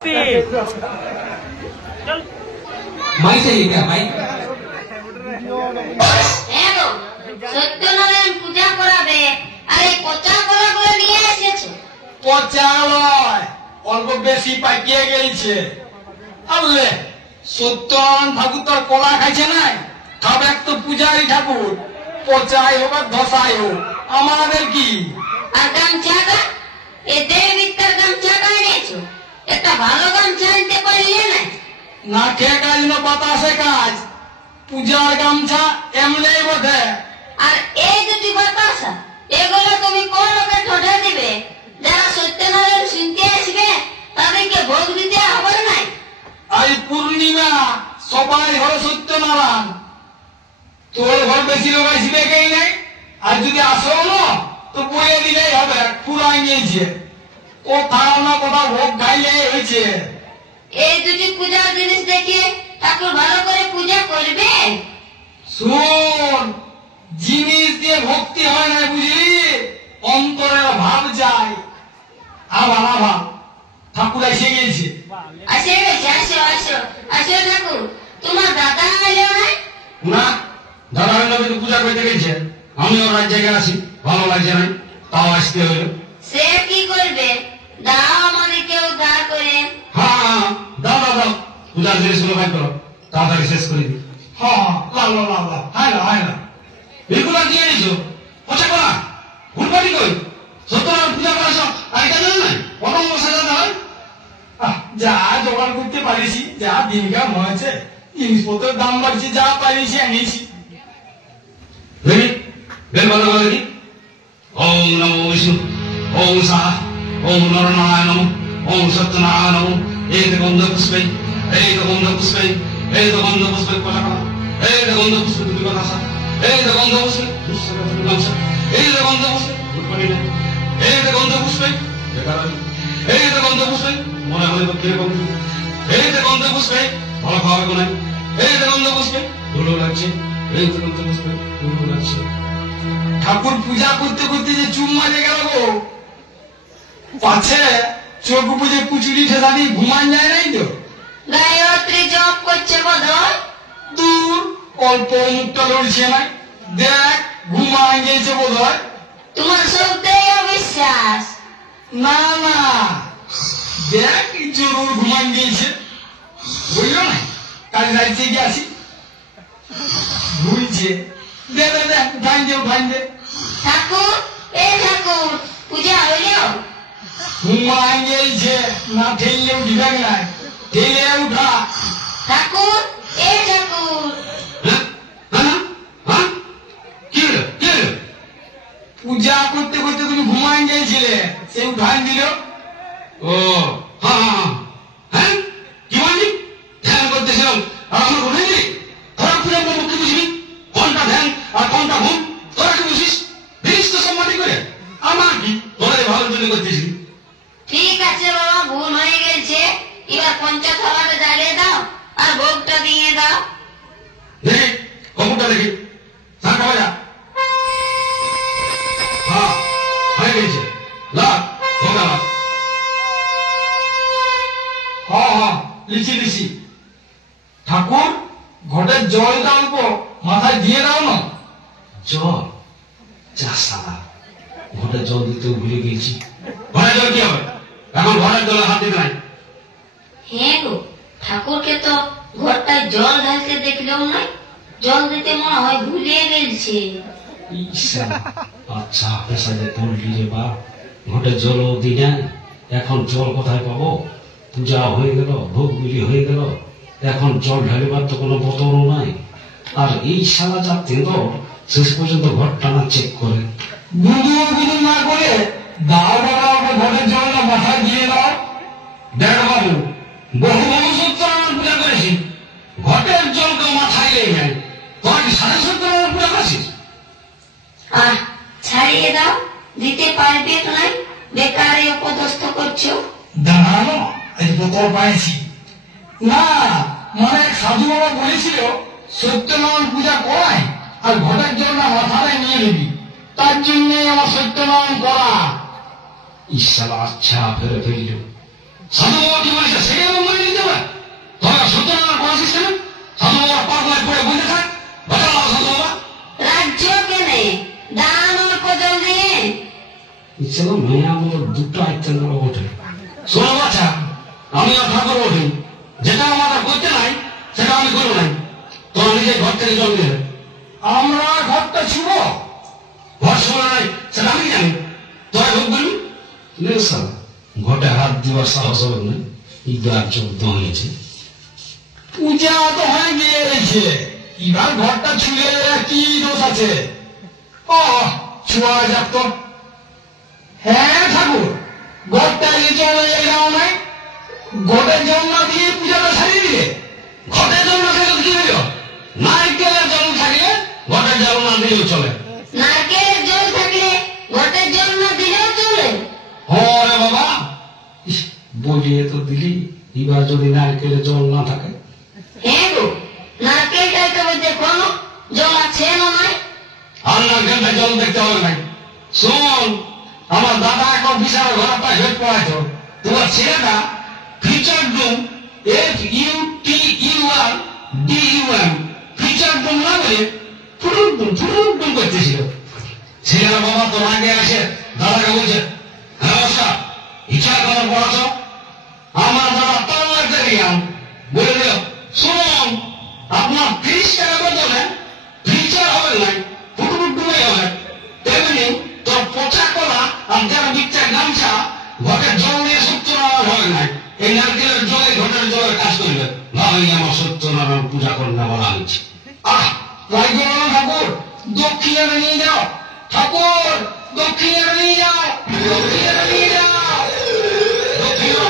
Mic चाहिए क्या mic? Satyanarayan পূজা করাবে, আরে পচা করা করে নিয়ে এসেছে। পচা নয়, অল্প বেশি পাকিয়ে গেছে। আলে সত্যনারায়ণ ঠাকুর তোর কলা খাইছে নাই, খাবে তো পূজারি ঠাকুর, পচাই হোক আর ধসাই হোক আমাদের কি। আর গামছাটা, এ দেবীর গামছাটা এনেছো, একটা ভালো গামছা আনতে পারলে না? না খেয়ে কাজ না বাতাসে কাজ, পূজার গামছা এমনি বোধে। আর এই দুটি বাতাসা, এগুলো তুমি কোন লোকে ঠোঁটে দিবে? যারা সত্যনারায়ণ শুনতে আসবে তাদেরকে ভোগ দিতে হবে না? আজ পূর্ণিমা, সবাই হলো সত্যনারায়ণ, তোর ঘর বেশি লোক আসবে কেই নাই। আর যদি আসো না তো বইয়ে দিলেই হবে, পুরাই নিয়েছে কোথাও না কোথাও ভোগ খাইলে হয়েছে। এই দুটি পূজার জিনিস দেখে ঠাকুর ভালো করে পূজা করবে। শোন, জিনিস দিয়ে ভক্তি হয় না বুঝলি, অন্তরের ভাব যায়। আবার আবার ঠাকুর এসে গেছে। আসে গেছে, আসো আসো আসো ঠাকুর। তোমার দাদা এলো না? না, দাদা হইলে পূজা করতে গেছে, আমিও রাজ্যে গেছি, ভালো লাগছে না, তাও আসতে হইল। সে কি করবে? দাও আমাদেরকে উদ্ধার করে। হ্যাঁ দাও দাও দাও, পূজার জিনিসগুলো ভাই করো, তাড়াতাড়ি শেষ করে দিই। হ্যাঁ লাল লাল লাল, হাই না হাই না, এগুলো দিয়ে দিছো পচা করা ফুলবাড়ি কই সত্যনারায়ণ পূজা করা সব আর এটা জানো না পটঙ্গ সাজাতে হয়। যা জোগাড় করতে পারিছি, যা দিনকাল হয়েছে, জিনিসপত্রের দাম বাড়ছে, যা পারিছি এনেছি। বেল বলো দেখি। ওম নমো বিষ্ণু, ওম সাহা, ওম নরনারায়ণ নমঃ, ওম সত্যনারায়ণ নমঃ। এই তো গন্ধ পুষ্পে, এই তো গন্ধ পুষ্পে, এই তো গন্ধ পুষ্পে পচা করা, এই তো গন্ধ পুষ্পে তুমি কথা সা, এই তো গন্ধ পুষ্পে এই তো গন্ধ পুষ্পে ফুটপানি না, এই তো গন্ধ পুষ্পে বেকার, এই তো গন্ধ পুষ্পে মনে হলে তো কিরকম, এই তো গন্ধ পুষ্পে ভালো খাওয়াবে কোন, এই তো গন্ধ পুষ্পে ধুলো লাগছে, এই তো গন্ধ পুষ্পে ধুলো লাগছে। ঠাকুর পূজা করতে করতে যে চুম মাঝে গেল গো, পাছে চোখ বুঝে কুচুরি ঠেসা দিয়ে ঘুমান যায় নাই তো। গায়ত্রী জপ করছে বোধহয়। দূর, অল্প মুখটা লড়ছে না, দেখ ঘুমায় গেছে বোধ হয়। তোমার সবটাই অবিশ্বাস। না না, দেখ জরুর ঘুমান গিয়েছে, বুঝলো না, কাল রাইতে গিয়ে আসি ঘুরছে। দে দে দে, উঠাই দে উঠাই দে। ঠাকুর, এ ঠাকুর, পূজা হইল? ঘুমায় গেছে, না ঠেললে উঠিবে নাই, ঠেলে উঠা। ঠাকুর, এ ঠাকুর। পূজা করতে করতে তুমি ঘুমায় গিয়েছিলে, সে উঠান দিল। ও হ্যাঁ হ্যাঁ, কি বললি? ধ্যান করতেছিলাম আর আমার উঠে দিলি? তোরা পূজা করবো কি বুঝবি? কোনটা ধ্যান আর কোনটা ঘুম, তোরা কি বুঝিস? দিস তো সম্মানি করে, আমার কি তোরা ভালোর জন্য করতেছিলি। ঠিক আছে বাবা, ভুল হয়ে গেছে, এবার পঞ্চথালাটা জ্বালিয়ে দাও আর ভোগটা দিয়ে দাও। দেখি কপুরটা দেখি, থাক হয়ে যা। হ্যাঁ হয়ে গেছে, লাগ হোগা লাগ। হ্যাঁ হ্যাঁ লিচি লিচি। ঠাকুর, ঘটের জলটা অল্প মাথায় দিয়ে দাও না। জল? যা সালা, ঘটের জল দিতেও ভুলে গেছি। ঘরের জল কি হবে, এখন ঘরের জলে হাত দিতে নাই। হ্যাঁ গো, ঠাকুরকে তো ঘরটায় জল ঢালতে দেখলেও নাই, জল দিতে মনে হয় ভুলিয়ে গেছে। আচ্ছা পেশাতে পড়লি রে বাপ, ঘটে জলও দি না, এখন জল কোথায় পাবো? পূজা হয়ে গেল, ভোগ বিলি হয়ে গেল, এখন জল ঢালিবার তো কোনো বোতলও নাই। আর এই সারা যা তেঁদর, শেষ পর্যন্ত ঘর টানা চেক করে। বুধু না করে দাও বাবা, ঘরের জলটা মাথায় দিয়ে দাও। দেখ বাবু, বহু বহু সত্যনারায়ণ পূজা করেছি, ঘটের জলকে মাথায় লেগে যায়, তোরা কি সাড়ে সত্যনারায়ণ পূজা করেছিস? আহ, ছাড়িয়ে দাও, দিতে পারবে তো নাই, বেকারে অপদস্থ করছো। দাঁড়ানো, এই বোতল পাইছি না, মানে সাধু বাবা বলেছিল সত্যনারায়ণ পূজা করাই আর ঘটের জলটা মাথায় নিয়ে নিবি, তার জন্য আমার সত্যনারায়ণ করা। ঈশ্বর আচ্ছা ফেরে ফেলল। সাধু বাবা কি বলেছে আমি আর ঠাকুর উঠি, যেটা আমাদের করতে নাই সেটা আমি করবো নাই। তোরা নিজে ঘর থেকে জল দিয়ে আমরা ঘরটা ছিল, ঘর ছিল নাই সেটা আমি জানি। তোরা ভোগ বলি ঘটে হাত দিবার সাহস হবে না, ঈদগার চলতে হয়েছে। পূজা তো হয়ে গিয়েছে, এবার ঘরটা ছুঁয়ে কি দোষ আছে? ও ছুয়া যাক তো। হ্যাঁ ঠাকুর, ঘরটা এই জল এলাও নাই, ঘটের জল না দিয়ে পূজাটা সারিয়ে দিলে। ঘটের জল না দিলে কি হইল? নারকেলের জল থাকলে ঘটের জল না দিলেও চলে। নারকেলের জল থাকলে ঘটের জল না দিলেও চলে। হরে বাবা, বলিয়ে তো দিলি, এবার যদি নারকেলের জল না থাকে? হ্যাঁ গো, নারকেলটাই তবে দেখো না জল আছে না নাই। আর নারকেলটা জল দেখতে হবে নাই। শোন, আমার দাদা এখন বিশাল ঘরটা হেট পড়াইতো, তোমার ছেলেটা ফিচার ডুম FUTURDUM ফিচার ডুম না বলে ফুটুম করতেছিল। ছেলেরা বাবা তোর আগে আসে দাদাকে বলছে, নমস্কার, ইচ্ছা করার পড়াছো? আমার দাদা তার লাগতে গিয়াম বলে দিল, শুনুন আপনার 30 টাকা বদলে ফিচার হবে নাই, ফুটুমে হবে। তেমনি তোর পচা কলা আর যারা বিচ্ছা গামছা ঘটের জল দিয়ে সত্যনারায়ণ হবে নাই। এই নারকেলের জলে ঘটের জলে কাজ করবে, ভাবি আমার সত্যনারায়ণ পূজা করলে বলা হয়েছে। তাই করো ঠাকুর, দক্ষিণে নিয়ে যাও। ঠাকুর দক্ষিণে নিয়ে যাও, দক্ষিণে নিয়ে যাও, দক্ষিণে